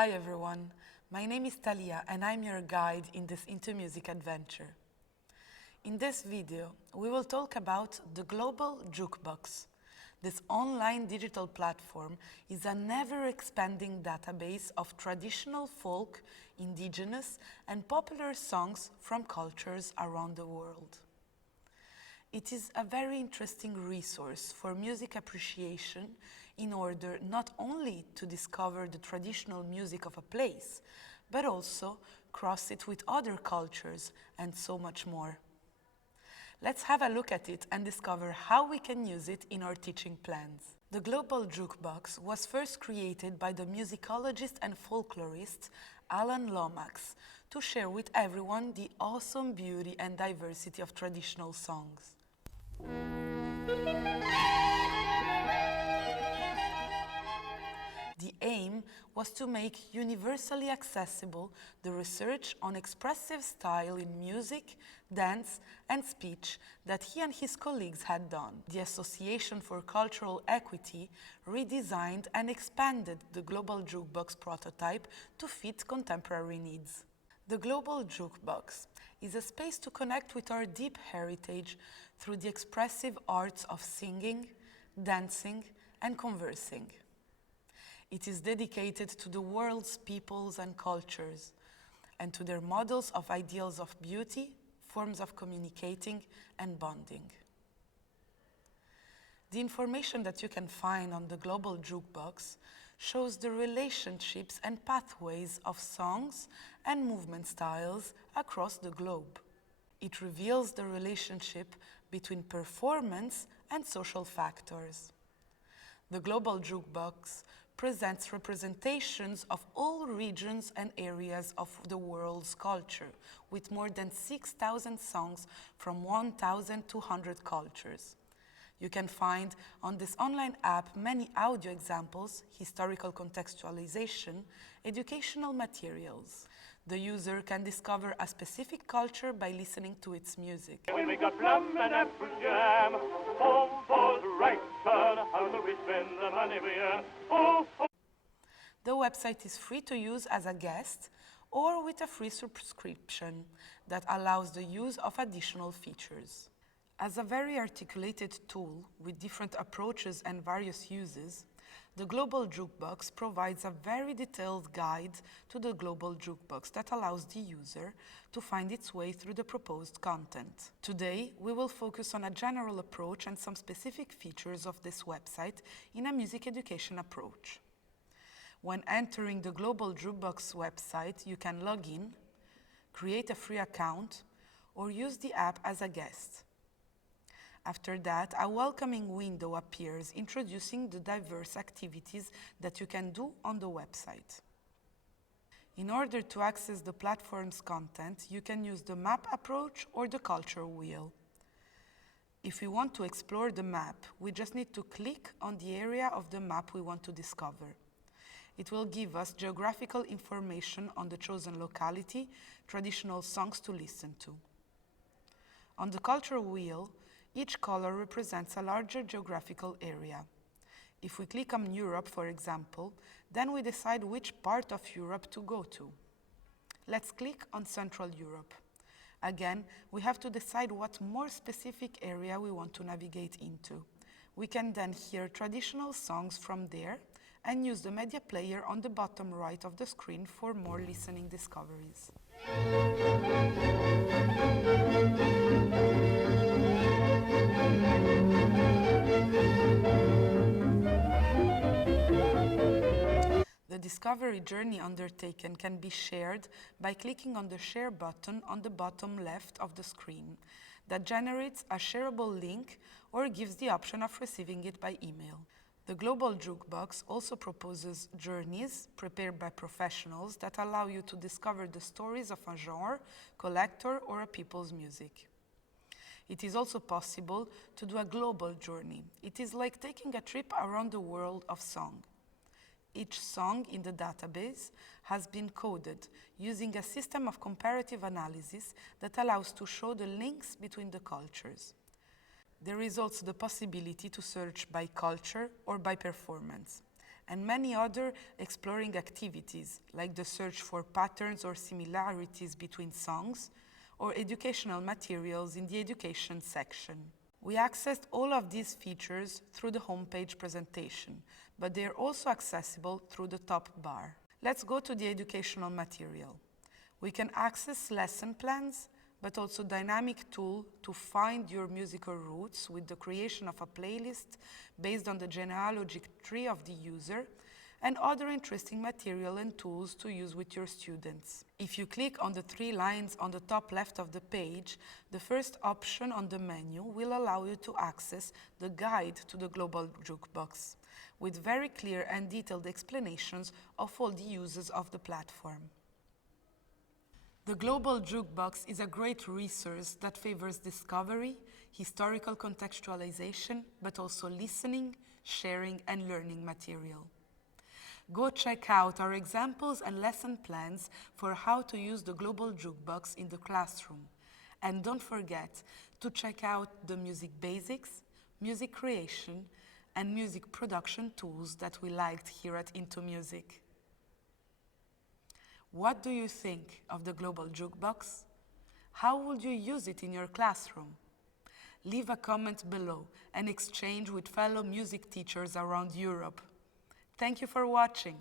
Hi everyone, my name is Talia and I'm your guide in this intoMUSIC adventure. In this video, we will talk about the Global Jukebox. This online digital platform is a never-expanding database of traditional folk, indigenous and popular songs from cultures around the world. It is a very interesting resource for music appreciation in order not only to discover the traditional music of a place, but also cross it with other cultures and so much more. Let's have a look at it and discover how we can use it in our teaching plans. The Global Jukebox was first created by the musicologist and folklorist Alan Lomax to share with everyone the awesome beauty and diversity of traditional songs. The aim was to make universally accessible the research on expressive style in music, dance and speech that he and his colleagues had done. The Association for Cultural Equity redesigned and expanded the Global Jukebox prototype to fit contemporary needs. The Global Jukebox is a space to connect with our deep heritage through the expressive arts of singing, dancing and conversing. It is dedicated to the world's peoples and cultures, and to their models of ideals of beauty, forms of communicating and bonding. The information that you can find on the Global Jukebox shows the relationships and pathways of songs and movement styles across the globe. It reveals the relationship between performance and social factors. The Global Jukebox presents representations of all regions and areas of the world's culture, with more than 6,000 songs from 1,200 cultures. You can find on this online app many audio examples, historical contextualization, educational materials. The user can discover a specific culture by listening to its music. We make a plum and apple jam, home for the right turn, how do we spend the money we earn? Oh, oh. The website is free to use as a guest or with a free subscription that allows the use of additional features. As a very articulated tool with different approaches and various uses, the Global Jukebox provides a very detailed guide to the Global Jukebox that allows the user to find its way through the proposed content. Today, we will focus on a general approach and some specific features of this website in a music education approach. When entering the Global Jukebox website, you can log in, create a free account, or use the app as a guest. After that, a welcoming window appears introducing the diverse activities that you can do on the website. In order to access the platform's content, you can use the map approach or the culture wheel. If we want to explore the map, we just need to click on the area of the map we want to discover. It will give us geographical information on the chosen locality, traditional songs to listen to. On the culture wheel, each color represents a larger geographical area. If we click on Europe, for example, then we decide which part of Europe to go to. Let's click on Central Europe. Again, we have to decide what more specific area we want to navigate into. We can then hear traditional songs from there and use the media player on the bottom right of the screen for more listening discoveries. The discovery journey undertaken can be shared by clicking on the Share button on the bottom left of the screen that generates a shareable link or gives the option of receiving it by email. The Global Jukebox also proposes journeys prepared by professionals that allow you to discover the stories of a genre, collector, or a people's music. It is also possible to do a global journey. It is like taking a trip around the world of song. Each song in the database has been coded using a system of comparative analysis that allows to show the links between the cultures. There is also the possibility to search by culture or by performance. and many other exploring activities, like the search for patterns or similarities between songs, or educational materials in the education section. We accessed all of these features through the homepage presentation, but they are also accessible through the top bar. Let's go to the educational material. We can access lesson plans, but also dynamic tool to find your musical roots with the creation of a playlist based on the genealogic tree of the user, and other interesting material and tools to use with your students. If you click on the 3 lines on the top left of the page, the first option on the menu will allow you to access the guide to the Global Jukebox, with very clear and detailed explanations of all the uses of the platform. The Global Jukebox is a great resource that favors discovery, historical contextualization, but also listening, sharing, and learning material. Go check out our examples and lesson plans for how to use the Global Jukebox in the classroom. And don't forget to check out the music basics, music creation, and music production tools that we liked here at intoMUSIC. What do you think of the Global Jukebox? How would you use it in your classroom? Leave a comment below and exchange with fellow music teachers around Europe. Thank you for watching.